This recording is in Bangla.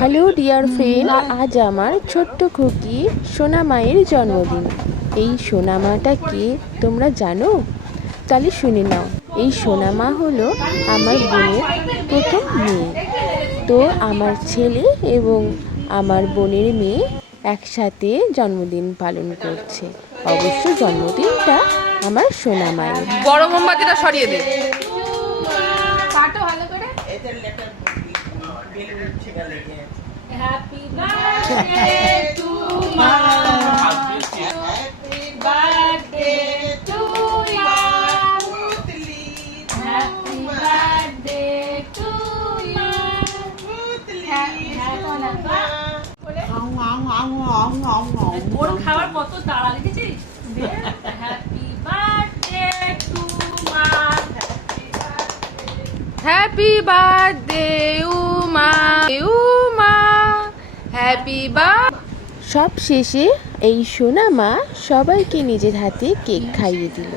হ্যালো ডিয়ার ফ্রেন্ড, আজ আমার ছোট্ট খুকি সোনা মায়ের জন্মদিন। এই সোনা মাটা কে তোমরা জানো? তাহলে শুনে নাও। এই সোনা মা হলো আমার বোনের প্রথম মেয়ে। তো আমার ছেলে এবং আমার বোনের মেয়ে একসাথে জন্মদিন পালন করছে। অবশ্য জন্মদিনটা আমার সোনা মায়ের। বড় মোমবাতিটা সরিয়ে দে। হ্যাপি বার্থডে টু মা happy birthday to you happy birthday to you ওর খাওয়ার কত তাড়া লিখেছিস হ্যাপি বার্থডে টু মা। Happy birthday Uma Uma happy বা সব শেষে এই সোনা মা সবাইকে নিজের হাতে কেক খাইয়ে দিল।